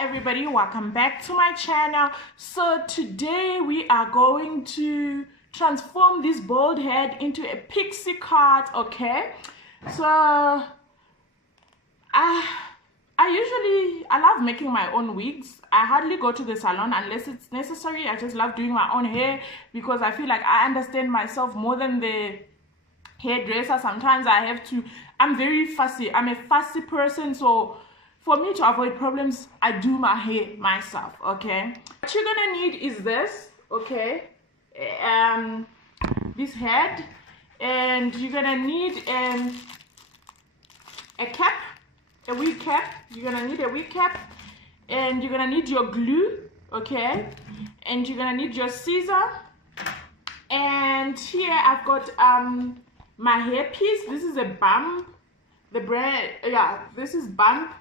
everybody, welcome back to my channel. So today we are going to transform this bald head into a pixie cut. Okay, so I love making my own wigs. I hardly go to the salon unless it's necessary. I just love doing my own hair because I feel like I understand myself more than the hairdresser. Sometimes I'm very fussy. I'm a fussy person, so for me to avoid problems, I do my hair myself. Okay, what you're gonna need is this. Okay, this head, and you're gonna need a cap, a wig cap. You're gonna need a wig cap, and you're gonna need your glue. Okay, and you're gonna need your scissor. And here I've got my hair piece. This is a bump. The brand, yeah, this is bump.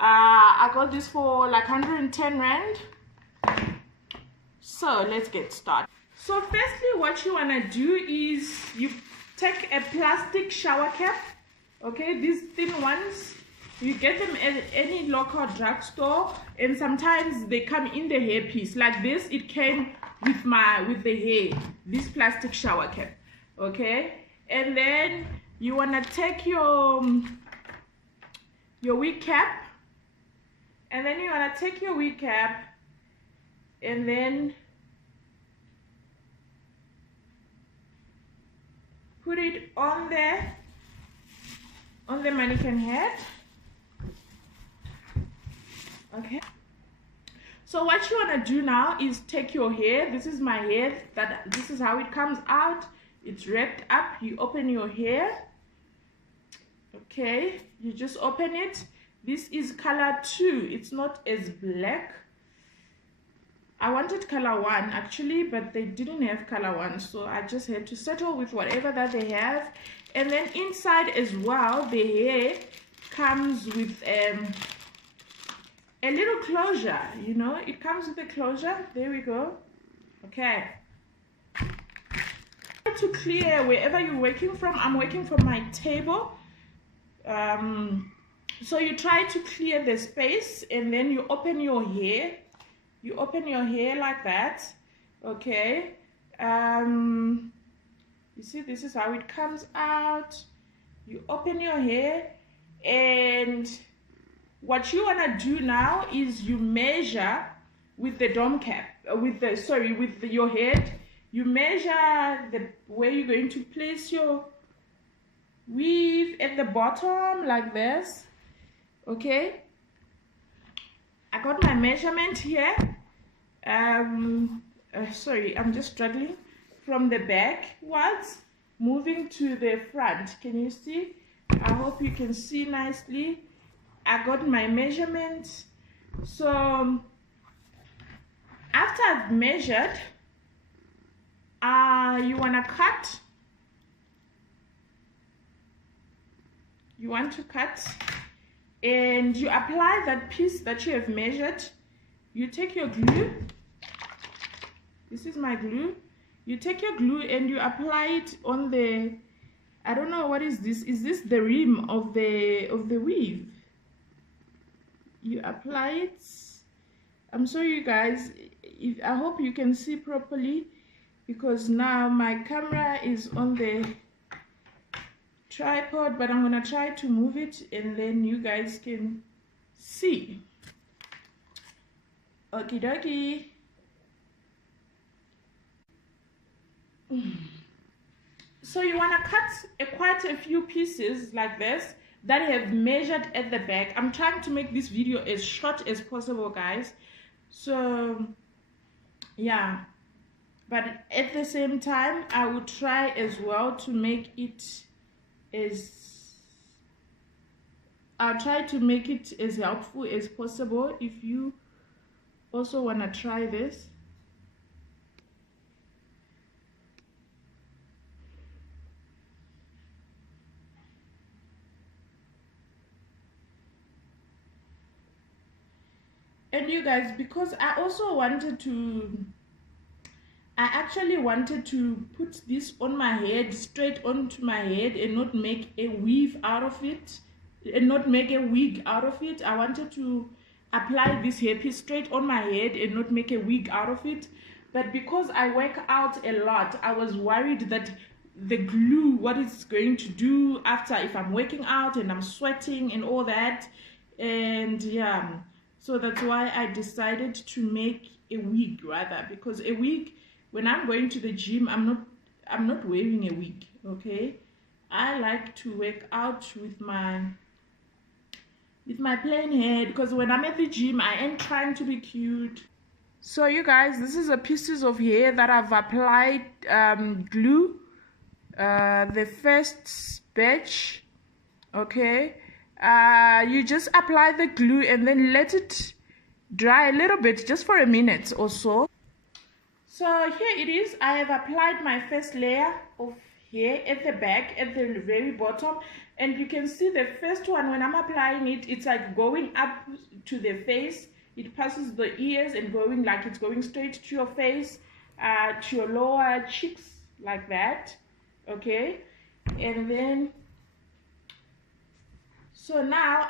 I got this for like 110 rand. So let's get started. So firstly, what you want to do is you take a plastic shower cap. Okay, these thin ones, you get them at any local drugstore, and sometimes they come in the hair piece like this. It came with the hair, this plastic shower cap. Okay, and then you want to take your wig cap. And then you want to take your wig cap and then put it on the mannequin head. Okay. So what you want to do now is take your hair. This is my hair. This is how it comes out. It's wrapped up. You open your hair. Okay. You just open it. This is color 2. It's not as black. I wanted color 1 actually, but they didn't have color 1, so I just had to settle with whatever that they have. And then inside as well, the hair comes with a little closure. You know, it comes with a closure. There we go. Okay. To clear wherever you're working from. I'm working from my table. So you try to clear the space, and then you open your hair. You open your hair like that. Okay. You see, this is how it comes out. You open your hair, and what you want to do now is you measure with the dome cap, with your head. You measure where you're going to place your weave at the bottom like this. Okay, I got my measurement here. Sorry, I'm just struggling from the backwards, moving to the front. Can you see? I hope you can see nicely. I got my measurement. So after I've measured, you want to cut. You want to cut. And you apply that piece that you have measured. You take your glue. This is my glue. You take your glue and you apply it on the, I don't know, what is this? Is this the rim of the weave? You apply it. I'm sorry you guys, I hope you can see properly, because now my camera is on the tripod, but I'm gonna try to move it and then you guys can see. Okie dokie. So you want to cut quite a few pieces like this that have measured at the back. I'm trying to make this video as short as possible, guys. So yeah, but at the same time I will try as well to make it I'll try to make it as helpful as possible if you also want to try this. And you guys, because I actually wanted to put this on my head, straight onto my head, and not make a weave out of it. and not make a wig out of it. I wanted to apply this hairpiece straight on my head and not make a wig out of it. But because I work out a lot, I was worried that the glue, what it's going to do after, if I'm working out and I'm sweating and all that. And yeah, so that's why I decided to make a wig rather, because a wig, when I'm going to the gym, I'm not wearing a wig. Okay, I like to work out with my plain hair, because when I'm at the gym, I am trying to be cute. So you guys, this is a pieces of hair that I've applied glue, the first batch. Okay, you just apply the glue and then let it dry a little bit, just for a minute or so. So here it is. I have applied my first layer of hair at the back, at the very bottom, and you can see the first one, when I'm applying it, it's like going up to the face. It passes the ears and going like it's going straight to your face, to your lower cheeks, like that. Okay, and then so now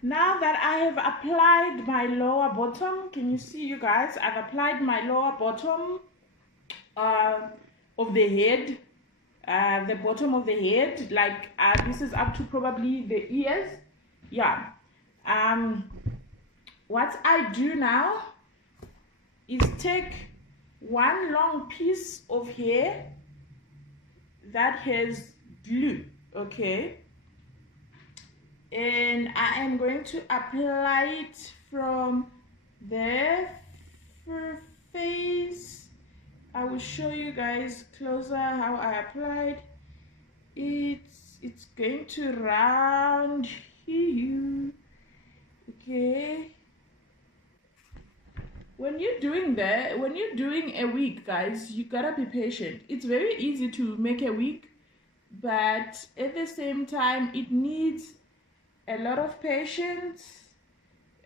now that I have applied my lower bottom, can you see, you guys? I've applied my lower bottom of the head, the bottom of the head, like this is up to probably the ears. Yeah. What I do now is take one long piece of hair that has glue, okay, and I am going to apply it from the face. I will show you guys closer how I applied it. It's going to round here, okay. When you're doing that, when you're doing a wig, guys, you gotta be patient. It's very easy to make a wig, but at the same time, it needs a lot of patience.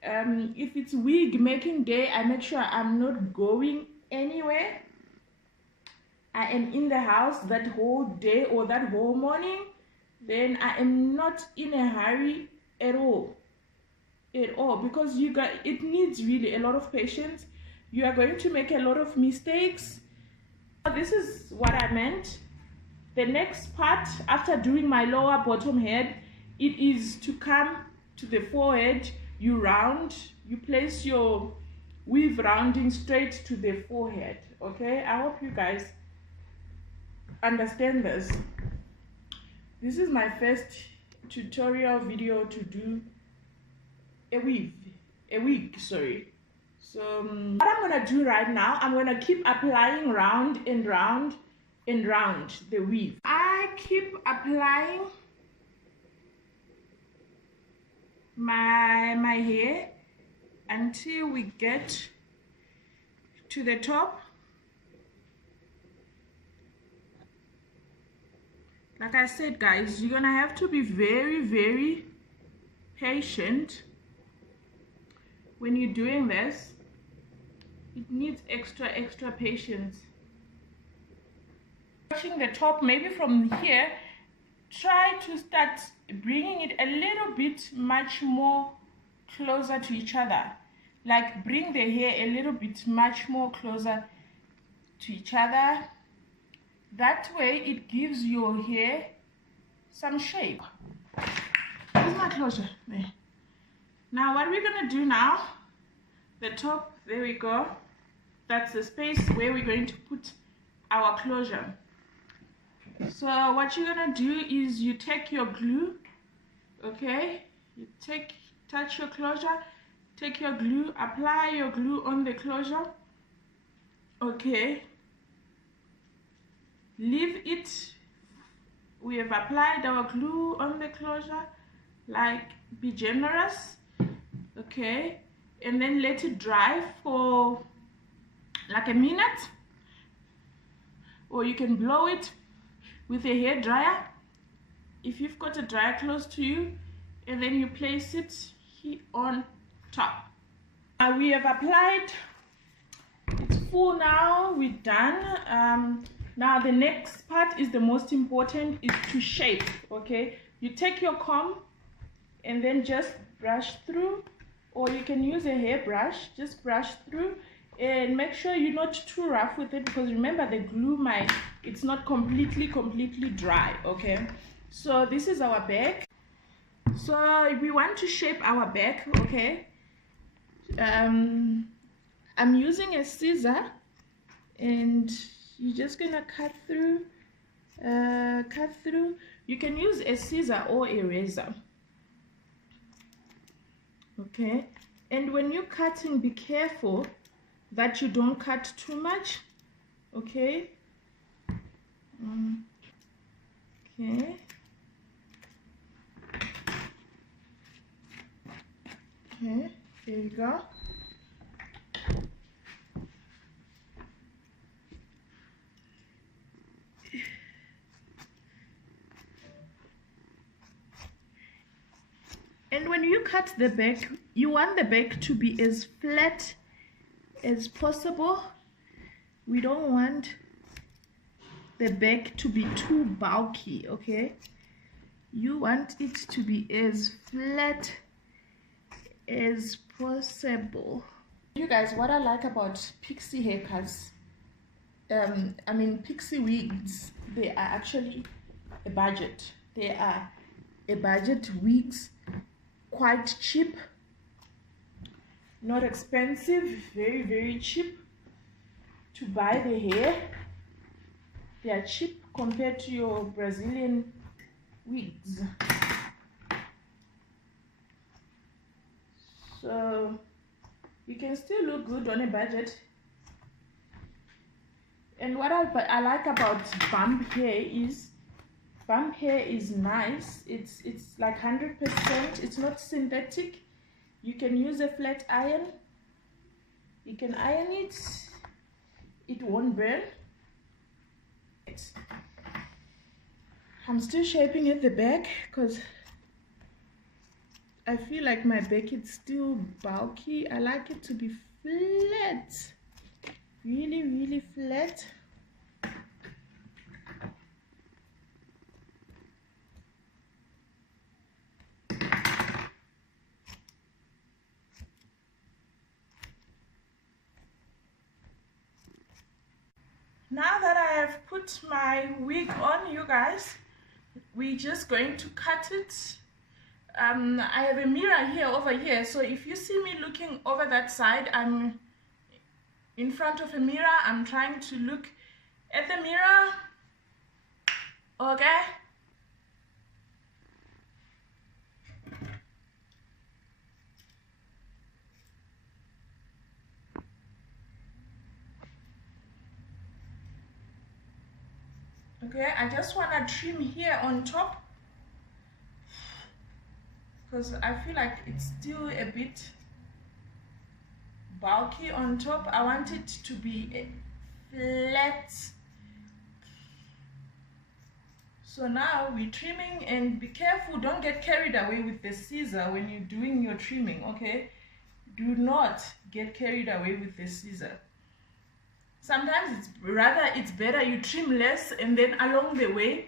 If it's wig making day, I make sure I'm not going anywhere. I am in the house that whole day or that whole morning. Then I am not in a hurry at all, because it needs really a lot of patience. You are going to make a lot of mistakes. This is what I meant. The next part, after doing my lower bottom head, it is to come to the forehead. You round, you place your weave rounding straight to the forehead. Okay, I hope you guys understand this. This is my first tutorial video to do a wig, sorry. So what I'm gonna do right now, I'm gonna keep applying round and round and round the weave. I keep applying my hair until we get to the top. Like I said, guys, you're gonna have to be very, very patient when you're doing this. It needs extra patience. Touching the top, maybe from here, try to start bringing it a little bit much more closer to each other. Like bring the hair a little bit much more closer to each other. That way it gives your hair some shape. Where's my closure? There. Now what we're gonna do now, the top, there we go. That's the space where we're going to put our closure. So what you're gonna do is you take your glue, okay? You touch your closure, take your glue, apply your glue on the closure, okay? Leave it. We have applied our glue on the closure, like be generous, okay? And then let it dry for like a minute, or you can blow it with a hair dryer if you've got a dryer close to you, and then you place it here on top. We have applied, it's full now, we're done. Now the next part is the most important, is to shape. Okay, you take your comb and then just brush through, or you can use a hairbrush, just brush through, and make sure you're not too rough with it, because remember the glue it's not completely dry. Okay, so this is our bag. So we want to shape our bag. Okay, I'm using a scissor, and you're just gonna cut through. You can use a scissor or a razor. Okay, and when you're cutting, be careful that you don't cut too much. Okay. Okay. Okay, there you go. And when you cut the back, you want the back to be as flat as possible. We don't want the back to be too bulky. Okay, you want it to be as flat as possible. You guys, what I like about pixie haircuts, I mean pixie wigs, they are actually a budget. They are a budget wigs, quite cheap, not expensive, very cheap to buy the hair. They are cheap compared to your Brazilian wigs. So you can still look good on a budget. And what I like about bump hair is nice. It's like 100%. It's not synthetic. You can use a flat iron. You can iron it. It won't burn. I'm still shaping at the back because I feel like my back is still bulky. I like it to be flat, really flat. Now that I have put my wig on, you guys, we're just going to cut it. I have a mirror here over here, so if you see me looking over that side, I'm in front of a mirror. I'm trying to look at the mirror. Okay, I just want to trim here on top because I feel like it's still a bit bulky on top. I want it to be flat. So now we're trimming, and be careful, don't get carried away with the scissor when you're doing your trimming. Okay, do not get carried away with the scissor. Sometimes it's better you trim less, and then along the way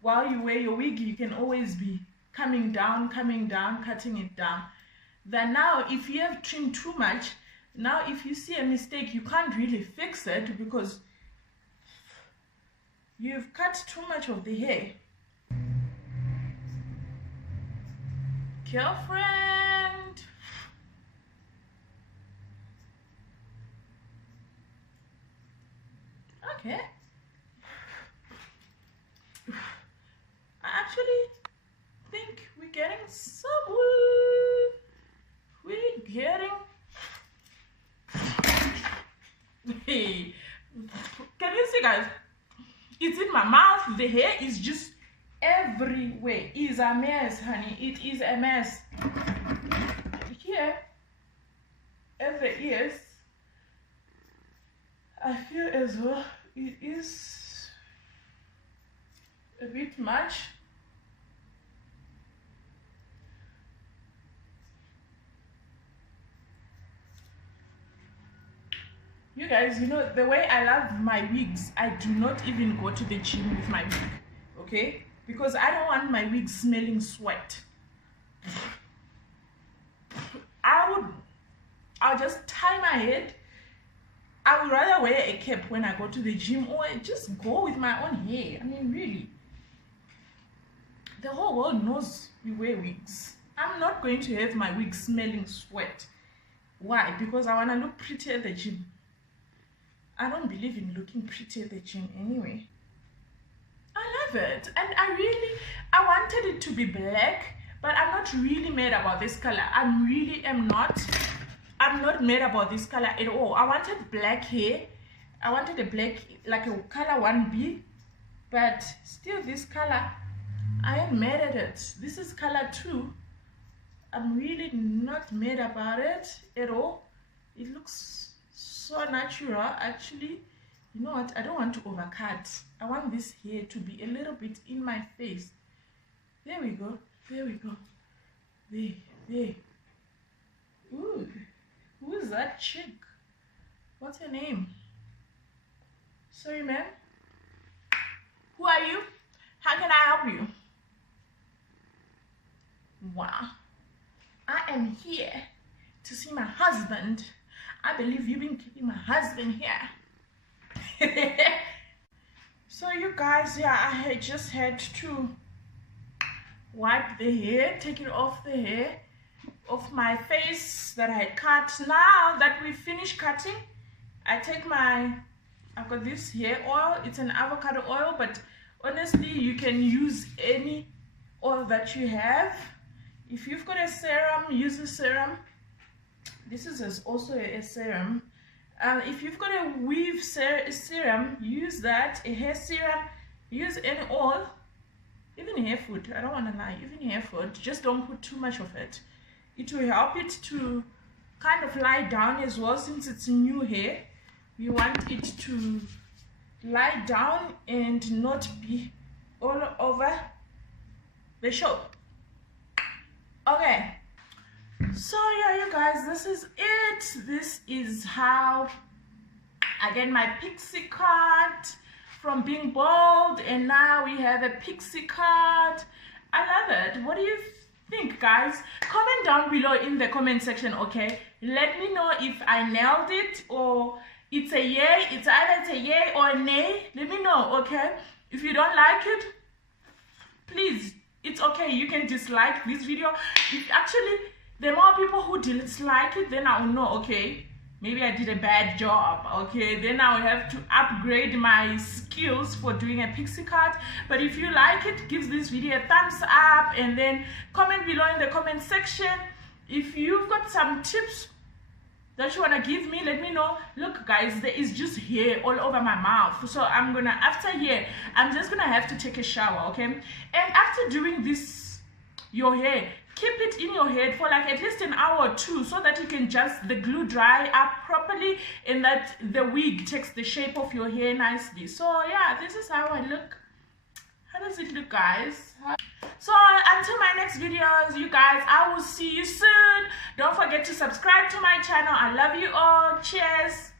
while you wear your wig you can always be coming down, cutting it down. Then now if you have trimmed too much, now if you see a mistake you can't really fix it because you've cut too much of the hair. Girlfriend, okay, I actually think we're getting somewhere. We're getting hey, can you see, guys? It's in my mouth. The hair is just everywhere. It's a mess, honey. It is a mess. Here at the ears, I feel as though it is a bit much. You guys, you know, the way I love my wigs, I do not even go to the gym with my wig, okay? Because I don't want my wig smelling sweat. I'll just tie my head. I would rather wear a cap when I go to the gym, or just go with my own hair. I mean, really. The whole world knows we wear wigs. I'm not going to have my wig smelling sweat. Why? Because I want to look pretty at the gym. I don't believe in looking pretty at the gym anyway. I love it. And I wanted it to be black, but I'm not really mad about this color. I'm not mad about this color at all. I wanted black hair. I wanted a black, like a color 1B, but still this color, I am mad at it. This is color 2. I'm really not mad about it at all. It looks so natural. Actually, you know what? I don't want to overcut. I want this hair to be a little bit in my face. There we go. There we go. There. Ooh. Who's that chick? What's her name? Sorry, ma'am. Who are you? How can I help you? Wow. I am here to see my husband. I believe you've been keeping my husband here. So you guys, yeah, I just had to wipe the hair, take it off the hair of my face that I had cut. Now that we finished cutting, I've got this hair oil. It's an avocado oil, but honestly, you can use any oil that you have. If you've got a serum, use a serum. This is also a serum. If you've got a weave serum, use that. A hair serum, use any oil. Even hair food, I don't want to lie, even hair food, just don't put too much of it. It will help it to kind of lie down as well. Since it's new hair, we want it to lie down and not be all over the show. Okay, so yeah, you guys, this is it. This is how I get my pixie cut from being bald, and now we have a pixie cut. I love it. What do you think, guys? Comment down below in the comment section, okay? Let me know if I nailed it, or it's a yay. It's either it's a yay or a nay. Let me know, okay? If you don't like it, please, it's okay. You can dislike this video. Actually, the more people who dislike it, then I'll know, okay, maybe I did a bad job, okay? Then I'll have to upgrade my skills for doing a pixie cut. But if you like it, give this video a thumbs up, and then comment below in the comment section. If you've got some tips that you want to give me, let me know. Look, guys, there is just hair all over my mouth. So I'm gonna, after here, I'm just gonna have to take a shower, okay? And after doing this, your hair, keep it in your head for like at least an hour or 2, so that you can just the glue dry up properly and that the wig takes the shape of your hair nicely. So yeah, this is how I look. How does it look, guys? So until my next videos, you guys, I will see you soon. Don't forget to subscribe to my channel. I love you all. Cheers.